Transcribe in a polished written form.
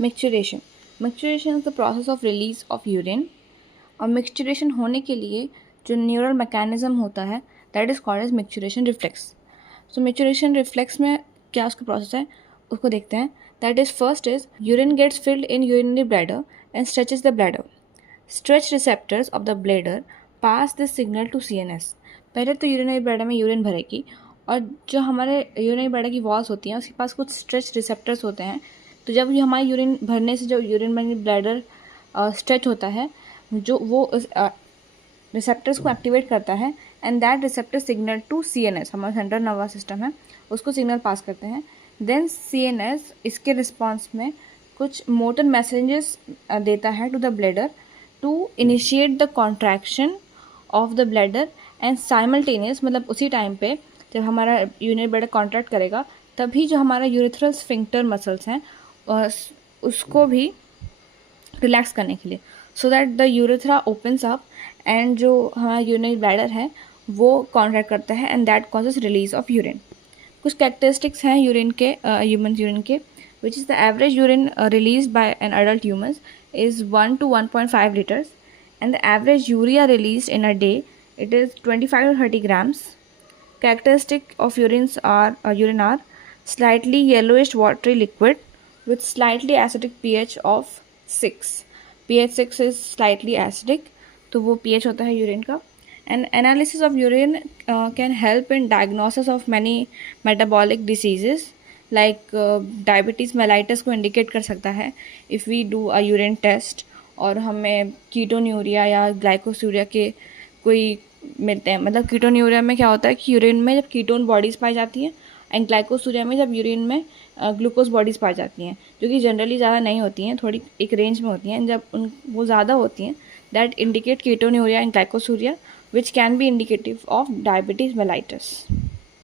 मिक्सचरेशन is the process of release of urine. और micturition होने के लिए जो न्यूरल मैकेनिज्म होता है that is called as micturition reflex. So micturition reflex में क्या उसका प्रोसेस है उसको देखते हैं। That is first is urine gets filled in urinary bladder and stretches the bladder. Stretch receptors of the bladder pass this signal to CNS। पहले तो urinary bladder में यूरिन भरेगी और जो हमारे यूरिनरी ब्लैडर की वॉल्स होती हैं उसके पास कुछ स्ट्रेच रिसेप्टर्स होते हैं। तो जब ये हमारे यूरिन भरने से जो यूरिनरी ब्लैडर स्ट्रेच होता है जो वो रिसेप्टर्स को एक्टिवेट करता है and that receptor signal to CNS, हमारा सेंट्रल नर्वस सिस्टम है, उसको सिग्नल पास करते हैं। देन CNS इसके रिस्पॉन्स में कुछ मोटर मैसेजेस देता है to the bladder to initiate the contraction of the bladder and simultaneous, मतलब उसी टाइम पे जब हमारा यूरिनरी ब्लैडर कॉन्ट्रैक्ट करेगा तभी जो हमारा यूरेथ्रल स्फिंक्टर मसल्स हैं उसको भी रिलैक्स करने के लिए, so that the urethra opens up and जो हमारा यूरिनरी ब्लैडर है वो कॉन्ट्रैक्ट करता है and that causes release of urine. कुछ कैरेक्टरिस्टिक्स हैं यूरिन के, ह्यूमन यूरिन के, which is the average urine release by an adult humans is 1 to 1.5 liters, and the average urea released in a day it is 25 to 30 grams. Characteristic of urine are slightly yellowish watery liquid with slightly acidic pH of 6. pH 6 is slightly acidic, तो वो pH होता है urine का। And analysis of urine can help in diagnosis of many metabolic diseases like diabetes mellitus को indicate कर सकता है if we do a urine test और हमें कीटोन्यूरिया या ग्लाइकोसूरिया के कोई मिलते हैं। मतलब कीटोन्यूरिया में क्या होता है कि यूरिन में जब कीटोन बॉडीज़ पाई जाती हैं एंड ग्लाइकोसूरिया में जब यूरिन में ग्लूकोज बॉडीज़ पाई जाती हैं जो कि जनरली ज़्यादा नहीं होती हैं, थोड़ी एक रेंज में होती हैं। जब वो ज़्यादा होती हैं that indicate ketonuria and glycosuria which can be indicative of diabetes mellitus.